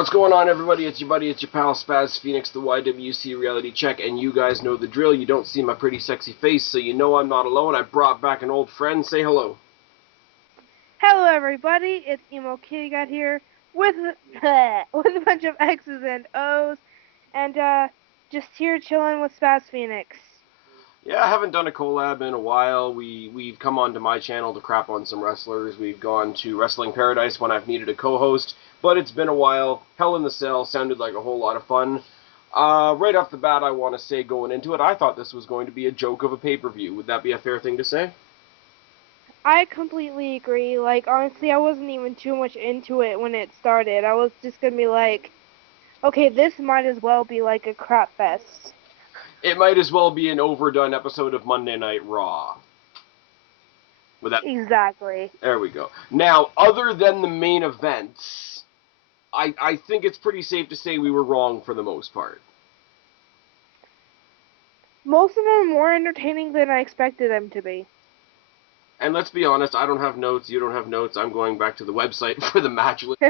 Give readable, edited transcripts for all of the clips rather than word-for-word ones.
What's going on, everybody? It's your buddy, it's your pal, SpazPhoenix, the YWC Reality Check, and you guys know the drill. You don't see my pretty sexy face, so you know I'm not alone. I brought back an old friend. Say hello. Hello everybody, it's Emo Kitty Got here with with a bunch of X's and O's, and just here chilling with SpazPhoenix. Yeah, I haven't done a collab in a while. We've come onto my channel to crap on some wrestlers. We've gone to Wrestling Paradise when I've needed a co-host, but it's been a while. Hell in the Cell sounded like a whole lot of fun. Right off the bat, I want to say going into it, I thought this was going to be a joke of a pay-per-view. Would that be a fair thing to say? I completely agree. Like, honestly, I wasn't even too much into it when it started. I was just gonna be like, okay, this might as well be like a crap fest. It might as well be an overdone episode of Monday Night Raw. With that, Exactly. there we go. Now, other than the main events, I think it's pretty safe to say we were wrong for the most part. Most of them are more entertaining than I expected them to be. And let's be honest, I don't have notes, you don't have notes, I'm going back to the website for the match list.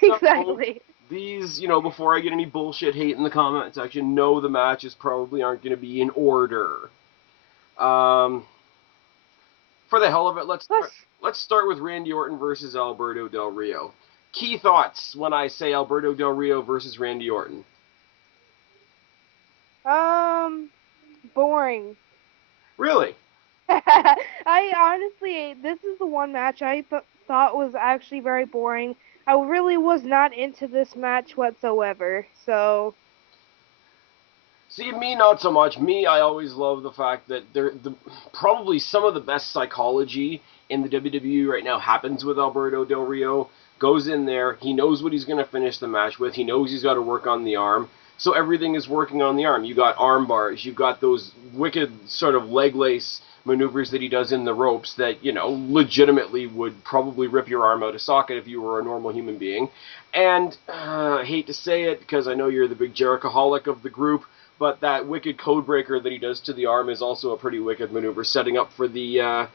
Exactly. These, before I get any bullshit hate in the comment section, no, the matches probably aren't going to be in order. For the hell of it, let's start with Randy Orton versus Alberto Del Rio. Key thoughts when I say Alberto Del Rio versus Randy Orton. Boring. Really? I honestly, this is the one match I thought was actually very boring. I really was not into this match whatsoever, so... See, me, not so much. Me, I always love the fact that probably some of the best psychology in the WWE right now happens with Alberto Del Rio. Goes in there, he knows what he's going to finish the match with, he knows he's got to work on the arm, so everything is working on the arm. You got arm bars, you've got those wicked sort of leg lace maneuvers that he does in the ropes that, legitimately would probably rip your arm out of socket if you were a normal human being. And, I hate to say it, because I know you're the big Jerichoholic of the group, but that wicked code breaker that he does to the arm is also a pretty wicked maneuver, setting up for the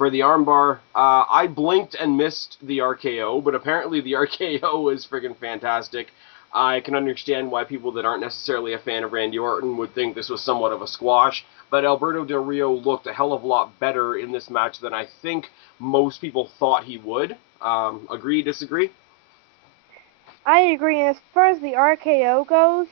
armbar. I blinked and missed the RKO, but apparently the RKO is friggin' fantastic. I can understand why people that aren't necessarily a fan of Randy Orton would think this was somewhat of a squash, but Alberto Del Rio looked a hell of a lot better in this match than I think most people thought he would. Agree, disagree? I agree, and as far as the RKO goes,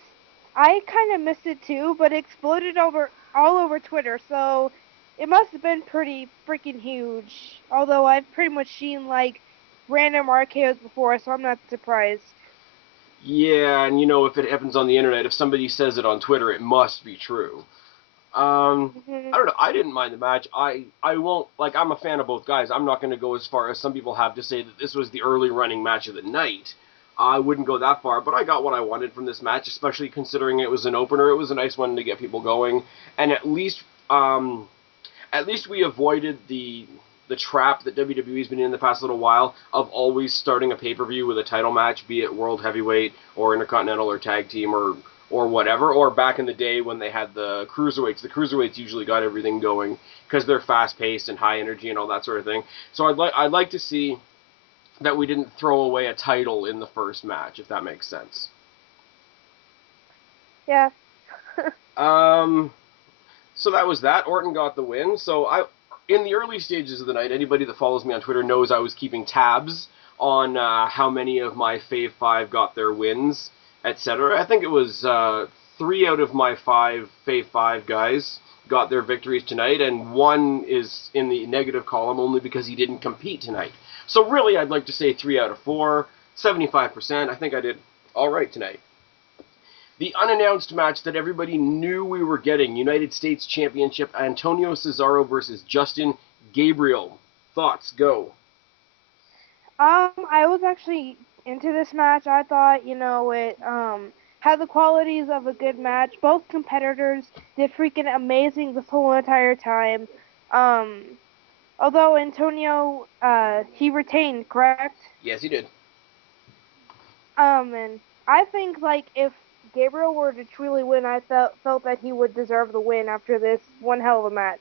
I kind of missed it too, but it exploded all over Twitter, so it must have been pretty freaking huge. Although I've pretty much seen, like, random RKOs before, so I'm not surprised. Yeah, and if it happens on the internet, if somebody says it on Twitter, it must be true. I don't know, I didn't mind the match. I won't, I'm a fan of both guys. I'm not going to go as far as some people have to say that this was the early running match of the night. I wouldn't go that far, but I got what I wanted from this match, especially considering it was an opener. It was a nice one to get people going, and at least we avoided the trap that WWE's been in the past little while of always starting a pay-per-view with a title match, be it World Heavyweight or Intercontinental or Tag Team or whatever, or back in the day when they had the Cruiserweights. The Cruiserweights usually got everything going because they're fast-paced and high energy and all that sort of thing. So I'd like to see that we didn't throw away a title in the first match, if that makes sense. Yeah. So that was that. Orton got the win. So in the early stages of the night, anybody that follows me on Twitter knows I was keeping tabs on how many of my Fave 5 got their wins, etc. I think it was 3 out of my 5 Fave 5 guys got their victories tonight, and 1 is in the negative column only because he didn't compete tonight. So really, I'd like to say 3 out of 4, 75%. I think I did all right tonight. The unannounced match that everybody knew we were getting, United States Championship, Antonio Cesaro versus Justin Gabriel. Thoughts, go. I was actually into this match. I thought, it had the qualities of a good match. Both competitors did freaking amazing this whole entire time. Although Antonio, he retained, correct? Yes, he did. And I think, if Gabriel were to truly win, I felt that he would deserve the win after this one hell of a match.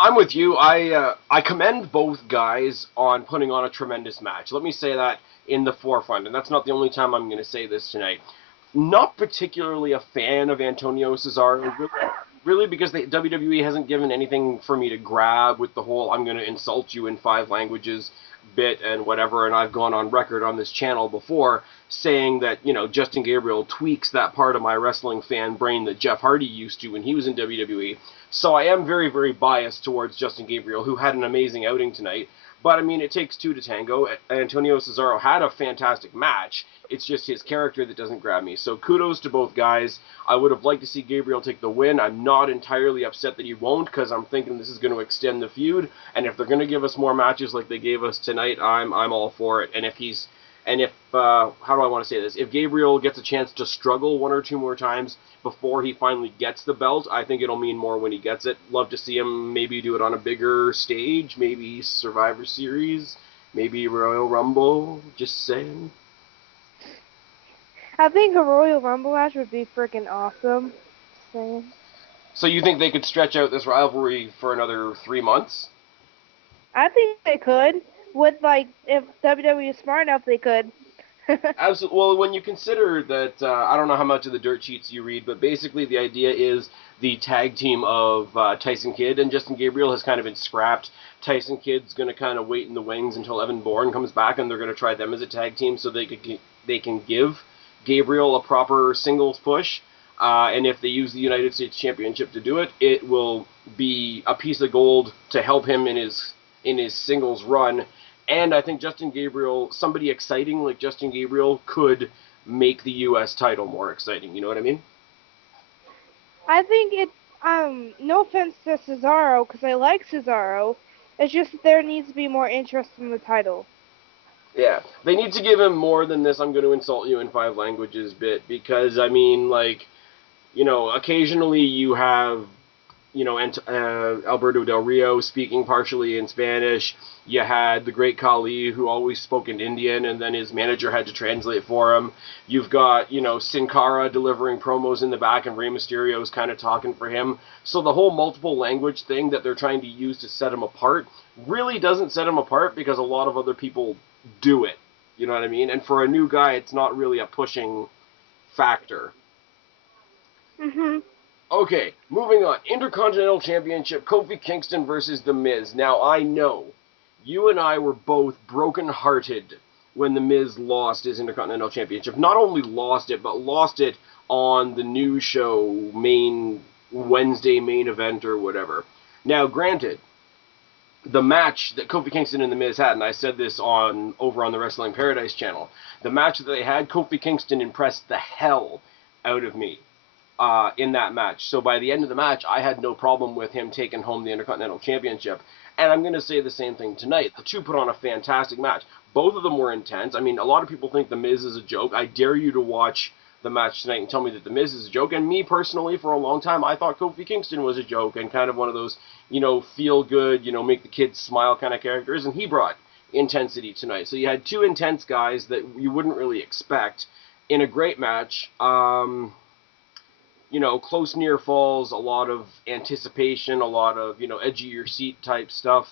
I'm with you. I commend both guys on putting on a tremendous match. Let me say that in the forefront, and that's not the only time I'm going to say this tonight. Not particularly a fan of Antonio Cesaro, really because the WWE hasn't given anything for me to grab with the whole I'm going to insult you in 5 languages bit and whatever, and I've gone on record on this channel before saying that, Justin Gabriel tweaks that part of my wrestling fan brain that Jeff Hardy used to when he was in WWE. So I am very, very biased towards Justin Gabriel, who had an amazing outing tonight. But, I mean, it takes 2 to tango. Antonio Cesaro had a fantastic match. It's just his character that doesn't grab me. So kudos to both guys. I would have liked to see Gabriel take the win. I'm not entirely upset that he won't, because I'm thinking this is going to extend the feud. And if they're going to give us more matches like they gave us tonight, I'm all for it. And if how do I want to say this? If Gabriel gets a chance to struggle 1 or 2 more times before he finally gets the belt, I think it'll mean more when he gets it. Love to see him maybe do it on a bigger stage, maybe Survivor Series, maybe Royal Rumble, just saying. I think a Royal Rumble match would be freaking awesome. Just saying. So you think they could stretch out this rivalry for another 3 months? I think they could. If WWE is smart enough, they could. Absolutely. Well, when you consider that, I don't know how much of the dirt sheets you read, but basically the idea is the tag team of Tyson Kidd and Justin Gabriel has kind of been scrapped. Tyson Kidd's going to kind of wait in the wings until Evan Bourne comes back, and they're going to try them as a tag team so they can give Gabriel a proper singles push. And if they use the United States Championship to do it, it will be a piece of gold to help him in his singles run. And I think Justin Gabriel, somebody exciting like Justin Gabriel, could make the U.S. title more exciting. You know what I mean? I think no offense to Cesaro, because I like Cesaro, it's just that there needs to be more interest in the title. Yeah, they need to give him more than this I'm going to insult you in 5 languages bit, because, I mean, occasionally you have, Alberto Del Rio speaking partially in Spanish. You had the great Khali, who always spoke in Indian, and then his manager had to translate for him. You've got, Sin Cara delivering promos in the back, and Rey Mysterio's kind of talking for him. So the whole multiple language thing that they're trying to use to set him apart really doesn't set him apart, because a lot of other people do it. You know what I mean? And for a new guy, it's not really a pushing factor. Mhm. Okay, moving on. Intercontinental Championship, Kofi Kingston versus The Miz. Now, I know you and I were both brokenhearted when The Miz lost his Intercontinental Championship. Not only lost it, but lost it on the new show, Wednesday main event or whatever. Now, granted, the match that Kofi Kingston and The Miz had, and I said this over on the Wrestling Paradise channel, the match that they had, Kofi Kingston impressed the hell out of me. In that match. So by the end of the match, I had no problem with him taking home the Intercontinental Championship. And I'm going to say the same thing tonight. The two put on a fantastic match. Both of them were intense. I mean, a lot of people think The Miz is a joke. I dare you to watch the match tonight and tell me that The Miz is a joke. And me, personally, for a long time, I thought Kofi Kingston was a joke and kind of one of those, feel good, make the kids smile kind of characters. And he brought intensity tonight. So you had 2 intense guys that you wouldn't really expect in a great match. Close near falls, a lot of anticipation, a lot of, edge of your seat type stuff.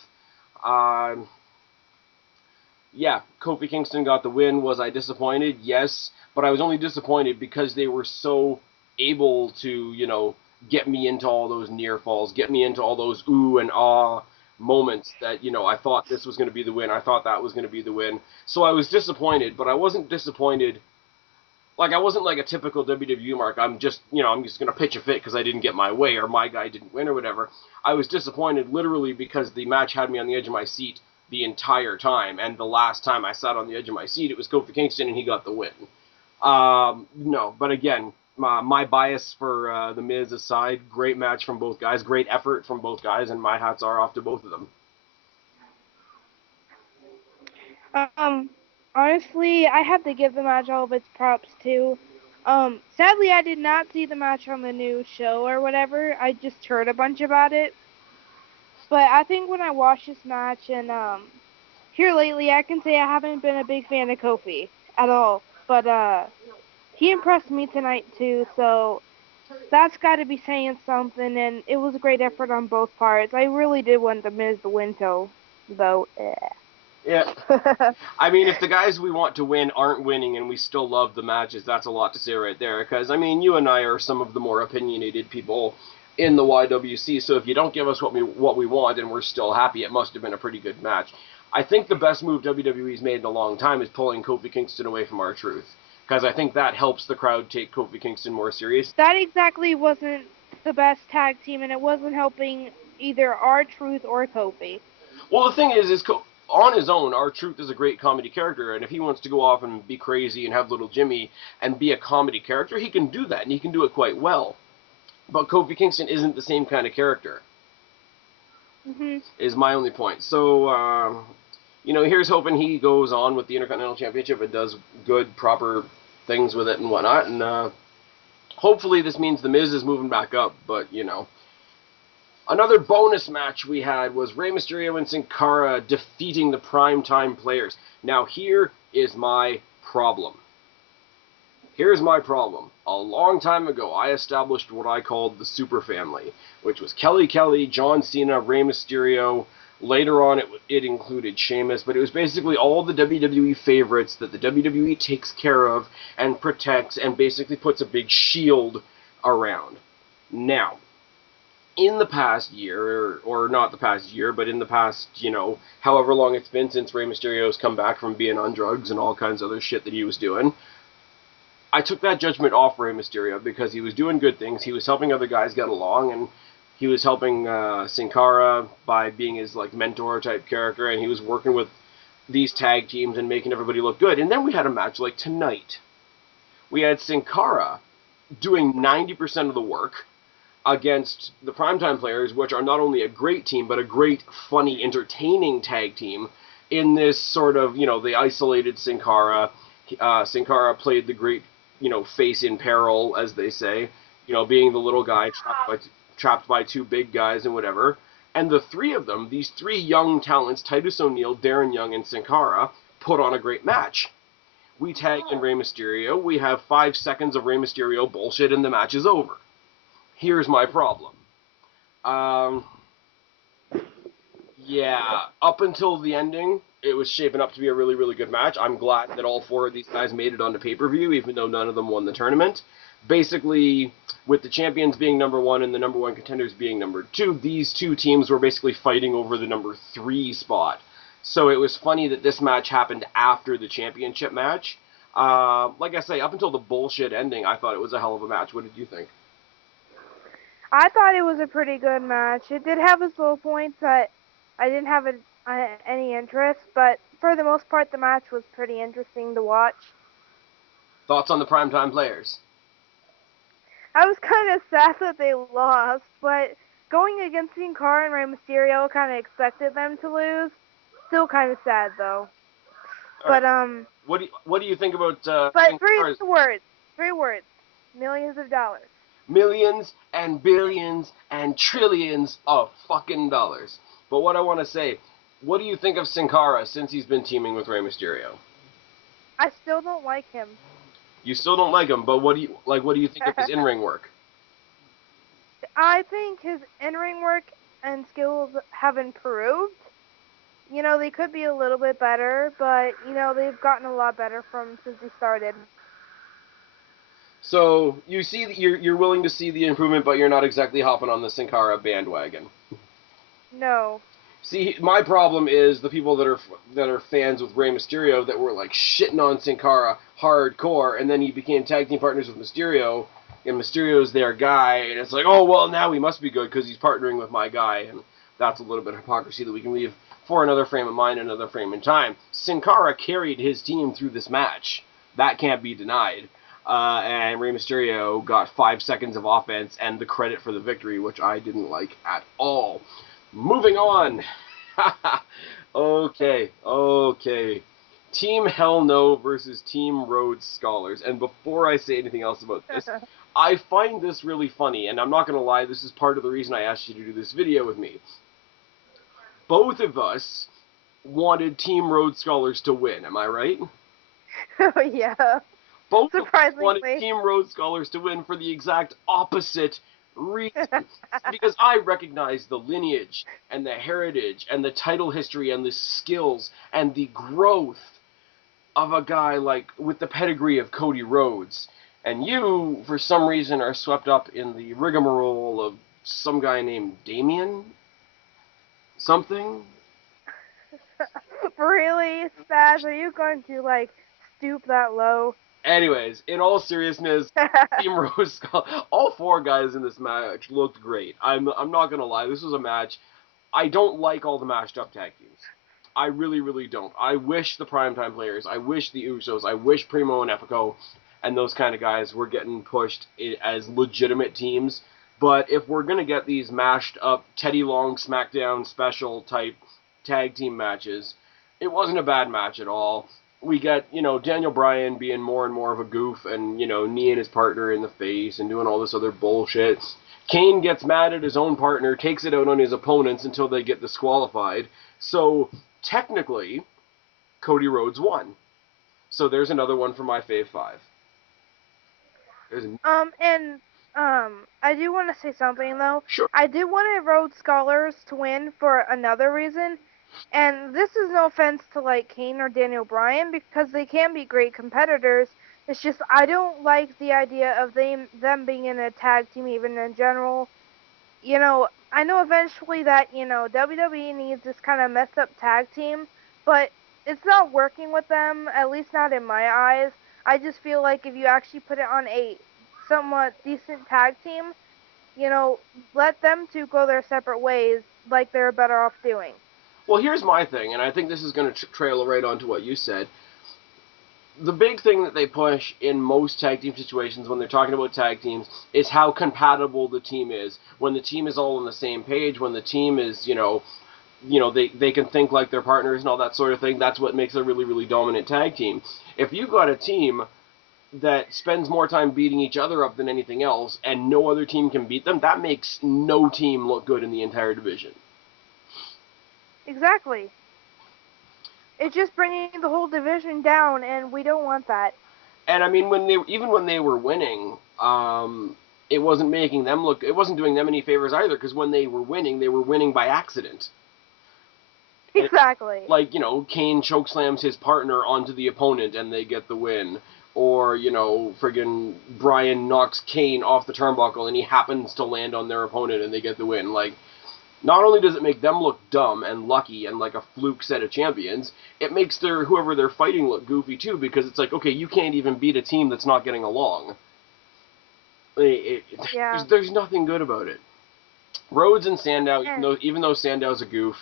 Yeah, Kofi Kingston got the win. Was I disappointed? Yes, but I was only disappointed because they were so able to, get me into all those near falls, get me into all those ooh and ah moments that, I thought this was going to be the win. I thought that was going to be the win. So I was disappointed, but I wasn't disappointed. I wasn't like a typical WWE mark. I'm just going to pitch a fit because I didn't get my way or my guy didn't win or whatever. I was disappointed literally because the match had me on the edge of my seat the entire time. And the last time I sat on the edge of my seat, it was Kofi Kingston and he got the win. No, but again, my bias for The Miz aside, great match from both guys, great effort from both guys, and my hats are off to both of them. Honestly, I have to give the match all of its props too. Sadly, I did not see the match on the new show or whatever. I just heard a bunch about it. But I think when I watched this match and here lately, I can say I haven't been a big fan of Kofi at all. But he impressed me tonight too, so that's got to be saying something. And it was a great effort on both parts. I really did want The Miz to win, though. Yeah. I mean, if the guys we want to win aren't winning and we still love the matches, that's a lot to say right there. Because, I mean, you and I are some of the more opinionated people in the YWC, so if you don't give us what we want and we're still happy, it must have been a pretty good match. I think the best move WWE's made in a long time is pulling Kofi Kingston away from R-Truth. Because I think that helps the crowd take Kofi Kingston more serious. That exactly wasn't the best tag team, and it wasn't helping either R-Truth or Kofi. Well, the thing is on his own, R-Truth is a great comedy character, and if he wants to go off and be crazy and have Little Jimmy and be a comedy character, he can do that, and he can do it quite well. But Kofi Kingston isn't the same kind of character. Is my only point. So, here's hoping he goes on with the Intercontinental Championship and does good, proper things with it and whatnot, and hopefully this means The Miz is moving back up, but, Another bonus match we had was Rey Mysterio and Sin Cara defeating the Primetime Players. Now, here is my problem. Here's my problem. A long time ago, I established what I called the Super Family, which was Kelly, John Cena, Rey Mysterio. Later on, it included Sheamus, but it was basically all the WWE favorites that the WWE takes care of and protects and basically puts a big shield around. Now, in the past year, or not the past year, but in the past, however long it's been since Rey Mysterio's come back from being on drugs and all kinds of other shit that he was doing, I took that judgment off Rey Mysterio because he was doing good things. He was helping other guys get along, and he was helping Sin Cara by being his mentor type character, and he was working with these tag teams and making everybody look good. And then we had a match like tonight. We had Sin Cara doing 90% of the work against the Primetime Players, which are not only a great team, but a great, funny, entertaining tag team in this sort of, they isolated Sin Cara. Sin Cara played the great, face in peril, as they say, being the little guy trapped by two big guys and whatever. And the three of them, these three young talents, Titus O'Neil, Darren Young, and Sin Cara, put on a great match. We tag in Rey Mysterio, we have 5 seconds of Rey Mysterio bullshit, and the match is over. Here's my problem. Up until the ending, it was shaping up to be a really, really good match. I'm glad that all 4 of these guys made it onto pay-per-view, even though none of them won the tournament. Basically, with the champions being number 1 and the number 1 contenders being number 2, these 2 teams were basically fighting over the number 3 spot. So it was funny that this match happened after the championship match. Like I say, up until the bullshit ending, I thought it was a hell of a match. What did you think? I thought it was a pretty good match. It did have its low points that I didn't have any interest, but for the most part, the match was pretty interesting to watch. Thoughts on the Primetime Players? I was kind of sad that they lost, but going against Sin Cara and Rey Mysterio, kind of expected them to lose. Still kind of sad though. All but right. What do you think about? But three words, millions of dollars. Millions and billions and trillions of fucking dollars. But what I want to say, what do you think of Sin Cara since he's been teaming with Rey Mysterio? I still don't like him. You still don't like him, but what do you think of his in-ring work? I think his in-ring work and skills have improved. They could be a little bit better, but they've gotten a lot better since he started. So you see that you're willing to see the improvement, but you're not exactly hopping on the Sin Cara bandwagon. No. See, my problem is the people that are fans with Rey Mysterio that were shitting on Sin Cara hardcore, and then he became tag team partners with Mysterio, and Mysterio's their guy, and it's oh well, now he must be good because he's partnering with my guy, and that's a little bit of hypocrisy that we can leave for another frame of mind, another frame in time. Sin Cara carried his team through this match. That can't be denied. And Rey Mysterio got 5 seconds of offense and the credit for the victory, which I didn't like at all. Moving on. Okay. Team Hell No versus Team Rhodes Scholars. And before I say anything else about this, I find this really funny, and I'm not going to lie, this is part of the reason I asked you to do this video with me. Both of us wanted Team Rhodes Scholars to win, am I right? Oh, yeah. Both of us wanted Team Rhodes Scholars to win for the exact opposite reason. Because I recognize the lineage and the heritage and the title history and the skills and the growth of a guy like with the pedigree of Cody Rhodes. And you, for some reason, are swept up in the rigmarole of some guy named Damien? Something? Really, Spaz? Are you going to like stoop that low? Anyways, in all seriousness, Team Rose Skull, all four guys in this match looked great. I'm not gonna lie, this was a match. I don't like all the mashed up tag teams. I really, really don't. I wish the primetime players, I wish the Usos, I wish Primo and Epico and those kind of guys were getting pushed as legitimate teams. But if we're gonna get these mashed up Teddy Long SmackDown special type tag team matches, it wasn't a bad match at all. We got, Daniel Bryan being more and more of a goof and, kneeing his partner in the face and doing all this other bullshit. Kane gets mad at his own partner, takes it out on his opponents until they get disqualified. So, technically, Cody Rhodes won. So there's another one for my fave five. I do want to say something though. Sure. I did want Rhodes Scholars to win for another reason. And this is no offense to like Kane or Daniel Bryan because they can be great competitors. It's just I don't like the idea of them being in a tag team even in general. I know eventually that, WWE needs this kind of messed up tag team, but it's not working with them, at least not in my eyes. I just feel like if you actually put it on a somewhat decent tag team, let them two go their separate ways like they're better off doing. Well, here's my thing, and I think this is going to trail right on to what you said. The big thing that they push in most tag team situations when they're talking about tag teams is how compatible the team is. When the team is all on the same page, when the team is, they can think like their partners and all that sort of thing, that's what makes a really, really dominant tag team. If you've got a team that spends more time beating each other up than anything else, and no other team can beat them, that makes no team look good in the entire division. Exactly. It's just bringing the whole division down, and we don't want that. And I mean, when they were winning, it wasn't making them look. It wasn't doing them any favors either, because when they were winning by accident. Exactly. Kane chokeslams his partner onto the opponent, and they get the win. Or, friggin' Bryan knocks Kane off the turnbuckle, and he happens to land on their opponent, and they get the win. Not only does it make them look dumb and lucky and like a fluke set of champions, it makes whoever they're fighting look goofy too, because it's like, okay, you can't even beat a team that's not getting along. There's nothing good about it. Rhodes and Sandow, even though Sandow's a goof,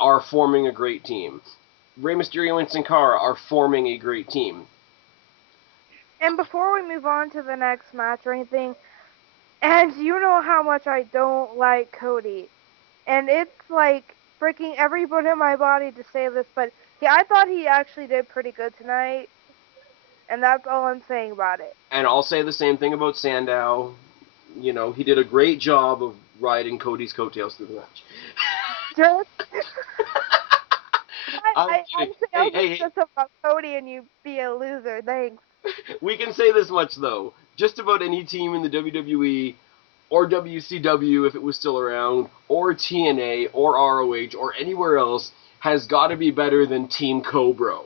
are forming a great team. Rey Mysterio and Sin Cara are forming a great team. And before we move on to the next match or anything, and you know how much I don't like Cody. And it's like freaking every bone in my body to say this, but yeah, I thought he actually did pretty good tonight. And that's all I'm saying about it. And I'll say the same thing about Sandow. He did a great job of riding Cody's coattails through the match. I'm saying just about Cody and you be a loser. Thanks. We can say this much, though. Just about any team in the WWE or WCW, if it was still around, or TNA, or ROH, or anywhere else, has got to be better than Team Cobra.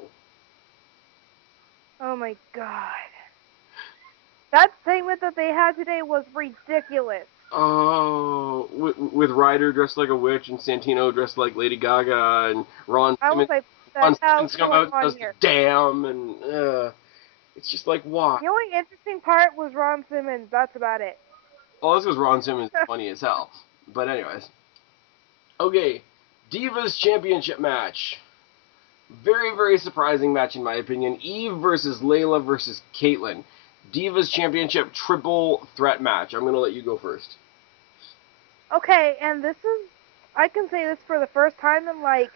Oh my god. That segment that they had today was ridiculous. Oh, with Ryder dressed like a witch and Santino dressed like Lady Gaga and Ron Simmons come out and does damn, and it's just like, why? The only interesting part was Ron Simmons. That's about it. Well, this was Ron Simmons funny as hell. But anyways. Okay, Divas Championship match. Very, very surprising match in my opinion. Eve versus Layla versus Caitlyn. Divas Championship triple threat match. I'm going to let you go first. Okay, and I can say this for the first time in like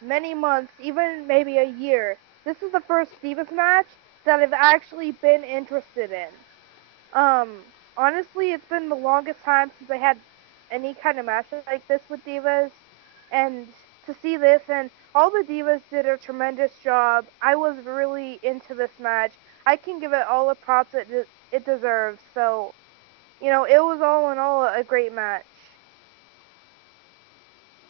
many months, even maybe a year. This is the first Divas match that I've actually been interested in. Honestly, it's been the longest time since I had any kind of match like this with Divas, and to see this, and all the Divas did a tremendous job. I was really into this match. I can give it all the props it deserves, so it was all in all a great match.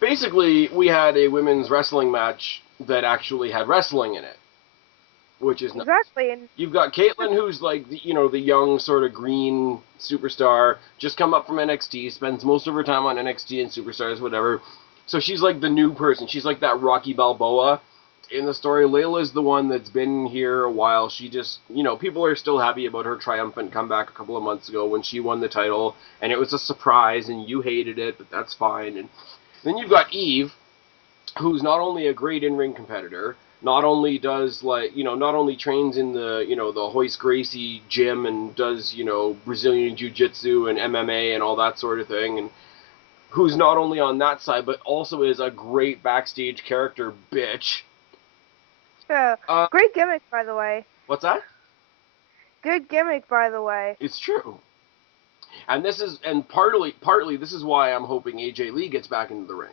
Basically, we had a women's wrestling match that actually had wrestling in it, which is nice. Exactly, and You've got Caitlyn, who's like the young sort of green superstar, just come up from NXT, spends most of her time on NXT and Superstars, whatever. So she's like the new person. She's like that Rocky Balboa in the story. Layla's the one that's been here a while. She just, people are still happy about her triumphant comeback a couple of months ago when she won the title, and it was a surprise, and you hated it, but that's fine. And then you've got Eve, who's not only a great in-ring competitor, not only does not only trains in the the Hoist Gracie gym and does Brazilian Jiu-Jitsu and MMA and all that sort of thing, and who's not only on that side but also is a great backstage character bitch. Yeah, great gimmick, by the way. What's that? Good gimmick, by the way. It's true. And partly this is why I'm hoping AJ Lee gets back into the ring.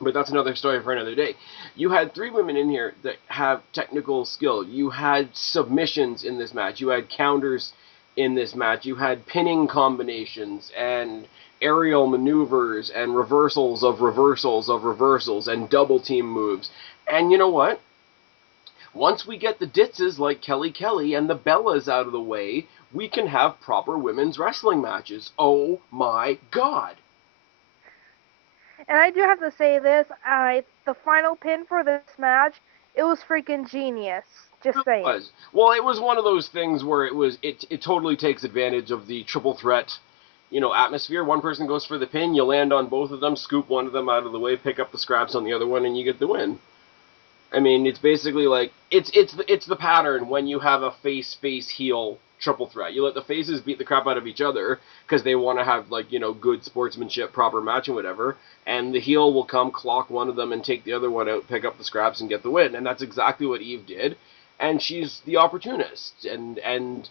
But that's another story for another day. You had 3 women in here that have technical skill. You had submissions in this match. You had counters in this match. You had pinning combinations and aerial maneuvers and reversals of reversals of reversals and double team moves. And you know what? Once we get the Ditzes like Kelly and the Bellas out of the way, we can have proper women's wrestling matches. Oh my God. And I do have to say this, the final pin for this match, it was freaking genius. Just saying. It was. Well, it was one of those things where it totally takes advantage of the triple threat, atmosphere. One person goes for the pin, you land on both of them, scoop one of them out of the way, pick up the scraps on the other one, and you get the win. I mean, it's basically like it's the pattern when you have a face heel triple threat. You let the faces beat the crap out of each other because they want to have good sportsmanship, proper match and whatever, and the heel will come clock one of them and take the other one out, pick up the scraps and get the win. And that's exactly what Eve did, and she's the opportunist, and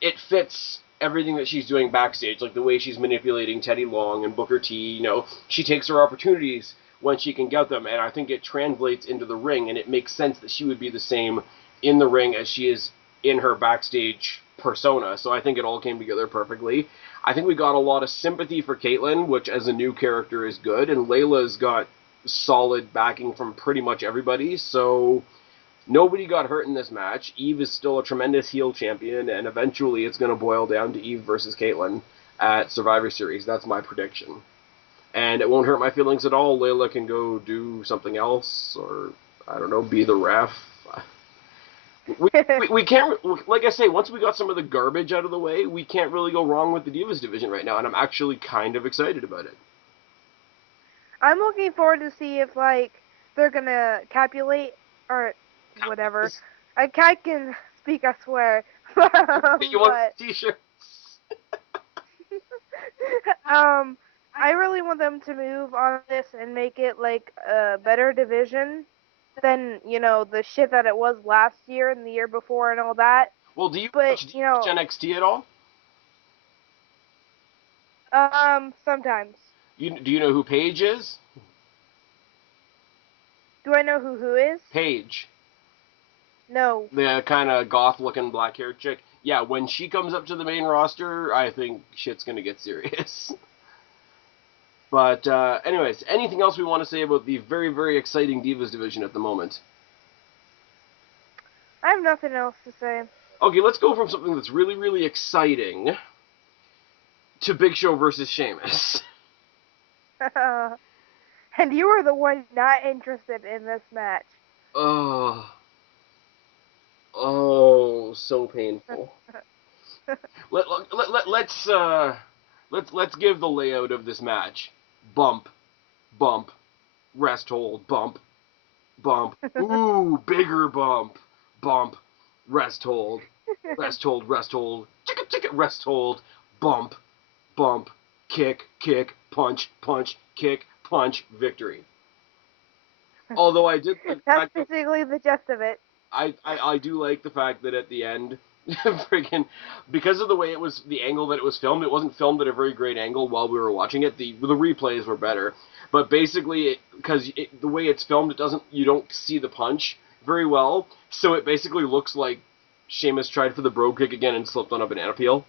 it fits everything that she's doing backstage, like the way she's manipulating Teddy Long and Booker T. She takes her opportunities when she can get them, and I think it translates into the ring, and it makes sense that she would be the same in the ring as she is in her backstage persona. So I think it all came together perfectly. I think we got a lot of sympathy for Caitlyn, which as a new character is good, and Layla's got solid backing from pretty much everybody, so nobody got hurt in this match. Eve is still a tremendous heel champion, and eventually it's going to boil down to Eve versus Caitlyn at Survivor Series. That's my prediction. And it won't hurt my feelings at all. Layla can go do something else, or, I don't know, be the ref. We can't, like I say, once we got some of the garbage out of the way, we can't really go wrong with the Divas division right now, and I'm actually kind of excited about it. I'm looking forward to see if, they're gonna capulate, or whatever. I can speak, I swear. You want t-shirts? I really want them to move on this and make it a better division than, the shit that it was last year and the year before and all that. Well, do you watch NXT at all? Sometimes. Do you know who Paige is? Do I know who is? Paige. No. The kind of goth-looking black-haired chick. Yeah, when she comes up to the main roster, I think shit's gonna get serious. But, anyways, anything else we want to say about the very, very exciting Divas division at the moment? I have nothing else to say. Okay, let's go from something that's really, really exciting to Big Show versus Sheamus. And you were the one not interested in this match. Oh, so painful. Let's give the layout of this match. Bump, bump, rest hold, bump, bump. Ooh, bigger bump, bump, rest hold, rest hold, rest hold, chicka chicka, rest hold, bump, bump, kick, kick, punch, punch, kick, punch, victory. Although I did like that's basically the gist of it. I do like the fact that at the end, freaking, because of the way it was, the angle that it was filmed, it wasn't filmed at a very great angle while we were watching it. The replays were better, but basically, because the way it's filmed, you don't see the punch very well, so it basically looks like Sheamus tried for the bro kick again and slipped on a banana peel.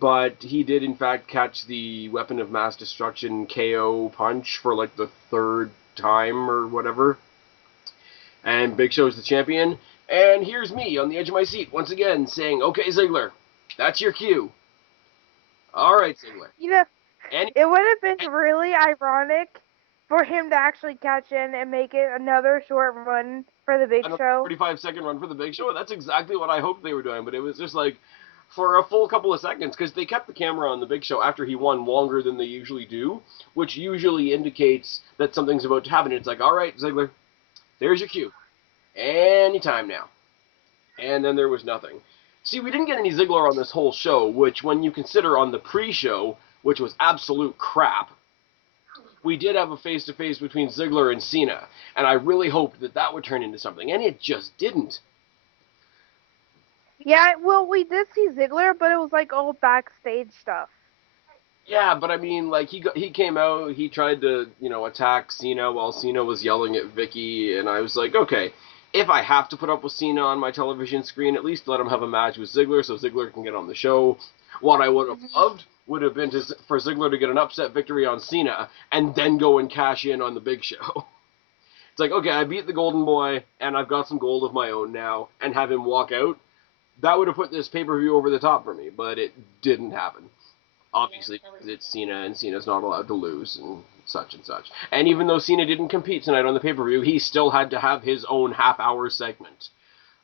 but he did in fact catch the weapon of mass destruction KO punch for like the third time or whatever. And Big Show's the champion. And here's me on the edge of my seat once again saying, "Okay, Ziggler, that's your cue. All right, Ziggler." You know, And it would have been really ironic for him to actually catch in and make it another short run for the Big a Show. 45-second run for the Big Show. That's exactly what I hoped they were doing, but it was just like for a full couple of seconds because they kept the camera on the Big Show after he won longer than they usually do, which usually indicates that something's about to happen. It's like, all right, Ziggler, there's your cue. Anytime now. And then there was nothing. See, we didn't get any Ziggler on this whole show, which when you consider on the pre-show, which was absolute crap, we did have a face-to-face between Ziggler and Cena, and I really hoped that that would turn into something, and it just didn't. Yeah, well, we did see Ziggler, but it was like all backstage stuff. Yeah, but I mean, like, he came out, he tried to, attack Cena while Cena was yelling at Vicky, and I was like, okay, if I have to put up with Cena on my television screen, at least let him have a match with Ziggler so Ziggler can get on the show. What I would have loved would have been for Ziggler to get an upset victory on Cena and then go and cash in on the Big Show. It's like, okay, I beat the Golden Boy, and I've got some gold of my own now, and have him walk out. That would have put this pay-per-view over the top for me, but it didn't happen. Obviously, because it's Cena, and Cena's not allowed to lose, and such and such. And even though Cena didn't compete tonight on the pay-per-view, he still had to have his own half-hour segment.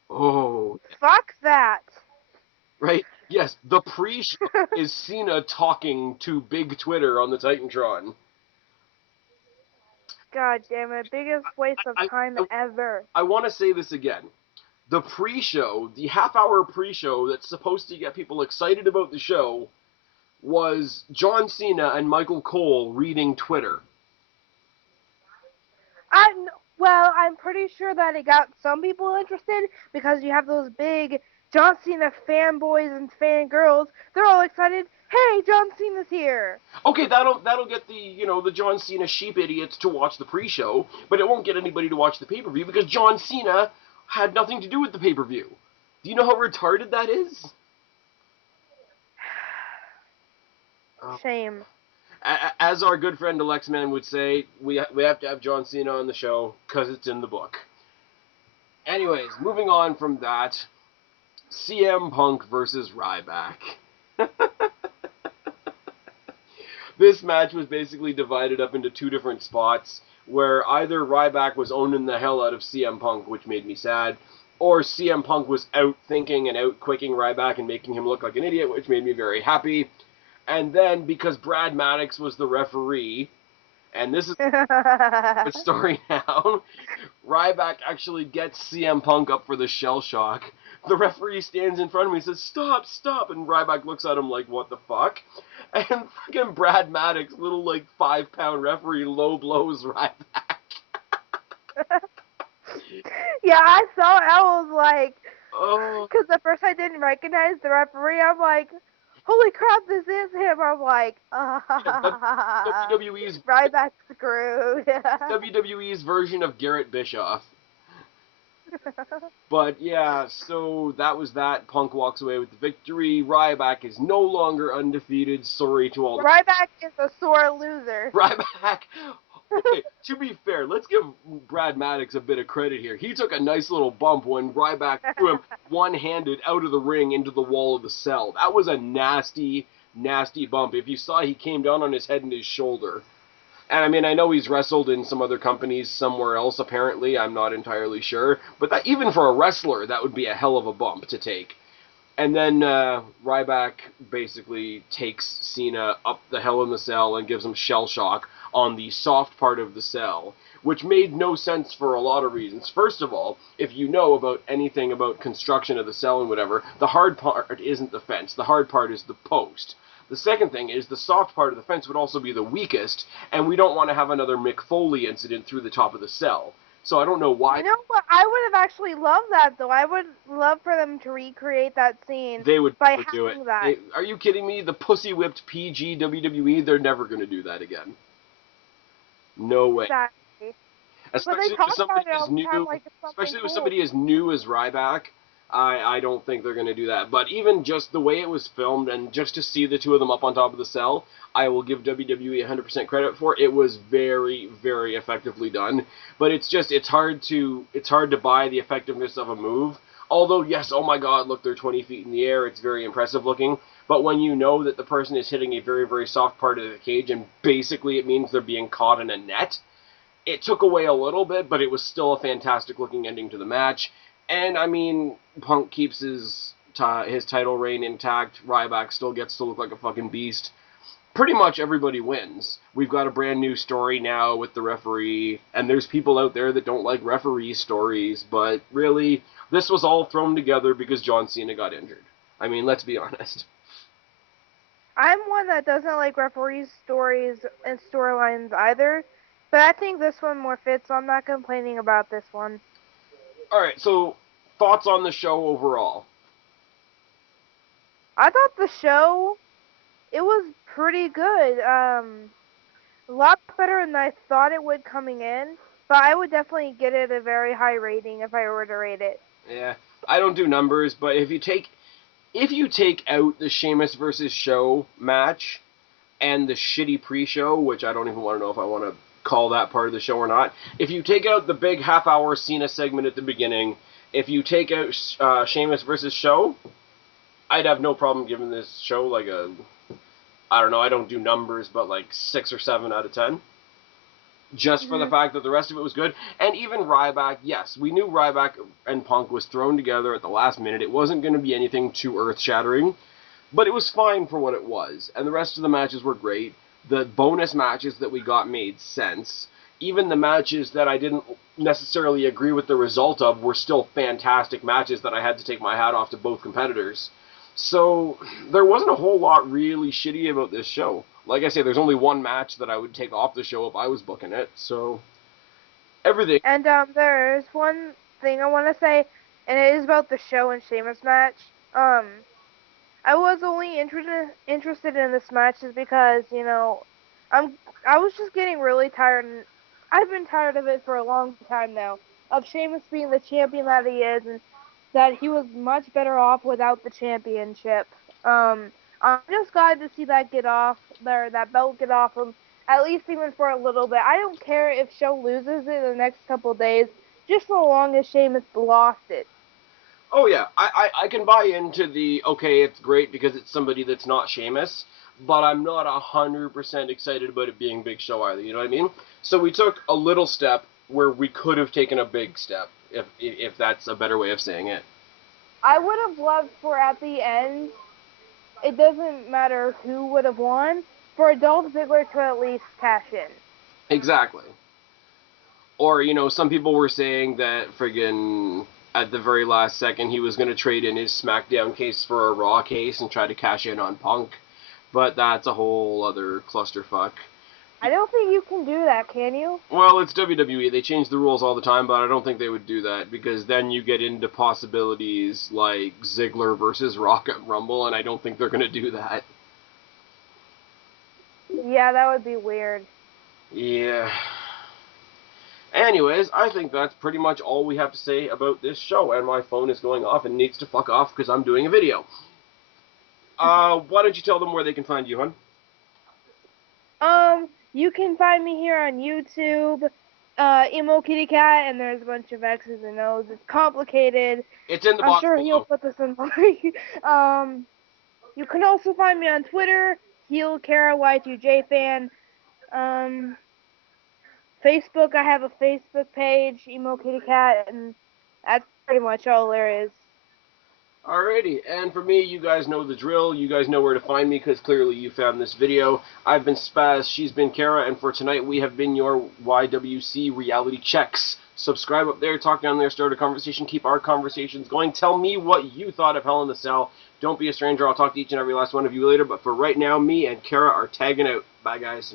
Oh. Fuck that. Right? Yes, the pre-show is Cena talking to Big Twitter on the Titantron. God damn it, biggest waste of time ever. I want to say this again. The pre-show, the half-hour pre-show that's supposed to get people excited about the show, was John Cena and Michael Cole reading Twitter. Well, I'm pretty sure that it got some people interested because you have those big John Cena fanboys and fangirls. They're all excited. Hey, John Cena's here. Okay, that'll get the John Cena sheep idiots to watch the pre-show, but it won't get anybody to watch the pay-per-view because John Cena had nothing to do with the pay-per-view. Do you know how retarded that is? Shame. As our good friend Alexman would say, we have to have John Cena on the show because it's in the book. Anyways, moving on from that, CM Punk versus Ryback. This match was basically divided up into two different spots, where either Ryback was owning the hell out of CM Punk, which made me sad, or CM Punk was out-thinking and out-quicking Ryback and making him look like an idiot, which made me very happy. And then, because Brad Maddox was the referee, and this is the story now, Ryback actually gets CM Punk up for the shell shock. The referee stands in front of me and says, "Stop, stop," and Ryback looks at him like, what the fuck? And fucking Brad Maddox, little, 5-pound referee, low blows Ryback. Yeah, I saw it. I was like, oh. Because at first I didn't recognize the referee. I'm like, holy crap, this is him. I'm like, WWE's Ryback's screwed. WWE's version of Garrett Bischoff. But yeah, so that was that. Punk walks away with the victory. Ryback is no longer undefeated. Sorry to all the... Ryback is a sore loser. Ryback... Okay, to be fair, let's give Brad Maddox a bit of credit here. He took a nice little bump when Ryback threw him one-handed out of the ring into the wall of the cell. That was a nasty, nasty bump. If you saw, he came down on his head and his shoulder. And I mean, I know he's wrestled in some other companies somewhere else, apparently. I'm not entirely sure. But that, even for a wrestler, that would be a hell of a bump to take. And then Ryback basically takes Cena up the Hell in the Cell and gives him shell shock on the soft part of the cell, which made no sense for a lot of reasons. First of all, if you know about anything about construction of the cell and whatever, the hard part isn't the fence. The hard part is the post. The second thing is the soft part of the fence would also be the weakest, and we don't want to have another Mick Foley incident through the top of the cell. So I don't know why. You know what? I would have actually loved that, though. I would love for them to recreate that scene. They would by do it. having that. Are you kidding me? The pussy-whipped PG WWE, they're never going to do that again. No way. Exactly. Especially with somebody as new, especially with somebody as new as Ryback. I don't think they're going to do that. But even just the way it was filmed and just to see the two of them up on top of the cell, I will give WWE 100% credit for. It was very, very effectively done. But it's hard to buy the effectiveness of a move. Although, yes, oh my god, look, they're 20 feet in the air. It's very impressive looking. But when you know that the person is hitting a very, very soft part of the cage and basically it means they're being caught in a net, it took away a little bit, but it was still a fantastic looking ending to the match. And I mean, Punk keeps his title reign intact. Ryback still gets to look like a fucking beast. Pretty much everybody wins. We've got a brand new story now with the referee, and there's people out there that don't like referee stories, but really, this was all thrown together because John Cena got injured. I mean, let's be honest. I'm one that doesn't like referees' stories and storylines either, but I think this one more fits, so I'm not complaining about this one. Alright, so thoughts on the show overall? I thought the show, it was pretty good. A lot better than I thought it would coming in, but I would definitely get it a very high rating if I were to rate it. Yeah, I don't do numbers, but if you take out the Sheamus versus Show match and the shitty pre-show, which I don't even want to know if I want to call that part of the show or not, if you take out the big half-hour Cena segment at the beginning, if you take out Sheamus versus Show, I'd have no problem giving this show like a, I don't know, I don't do numbers, but like 6 or 7 out of 10. Just for the fact that the rest of it was good. And even Ryback, yes, we knew Ryback and Punk was thrown together at the last minute. It wasn't going to be anything too earth-shattering, but it was fine for what it was. And the rest of the matches were great. The bonus matches that we got made sense. Even the matches that I didn't necessarily agree with the result of were still fantastic matches that I had to take my hat off to both competitors. So there wasn't a whole lot really shitty about this show. Like I say, there's only one match that I would take off the show if I was booking it, so everything. And there's one thing I want to say, and it is about the Show and Sheamus match. I was only interested in this match is because, you know, I was just getting really tired, and I've been tired of it for a long time now, of Sheamus being the champion that he is, and that he was much better off without the championship. I'm just glad to see that that belt get off him, at least even for a little bit. I don't care if Show loses it in the next couple days, just so long as Sheamus lost it. Oh yeah, I can buy into the, okay, it's great because it's somebody that's not Sheamus, but I'm not 100% excited about it being Big Show either, you know what I mean? So we took a little step where we could have taken a big step, if that's a better way of saying it. I would have loved for at the end, it doesn't matter who would have won, for Dolph Ziggler to at least cash in. Exactly. Or, you know, some people were saying that friggin' at the very last second he was going to trade in his SmackDown case for a Raw case and try to cash in on Punk. But that's a whole other clusterfuck. I don't think you can do that, can you? Well, it's WWE. They change the rules all the time, but I don't think they would do that because then you get into possibilities like Ziggler versus Rock at Rumble, and I don't think they're going to do that. Yeah, that would be weird. Yeah. Anyways, I think that's pretty much all we have to say about this show, and my phone is going off and needs to fuck off because I'm doing a video. Why don't you tell them where they can find you, hon? You can find me here on YouTube, Emo Kitty Cat, and there's a bunch of X's and O's. It's complicated. It's in the I'm box sure below. he'll put this in the you can also find me on Twitter, Heel Kara Y2J fan. Facebook, I have a Facebook page, Emo Kitty Cat, and that's pretty much all there is. Alrighty, and for me, you guys know the drill. You guys know where to find me because clearly you found this video. I've been Spaz, she's been Kara, and for tonight we have been your YWC Reality Checks. Subscribe up there, talk down there, start a conversation, keep our conversations going. Tell me what you thought of Hell in the Cell. Don't be a stranger, I'll talk to each and every last one of you later, but for right now, me and Kara are tagging out. Bye, guys.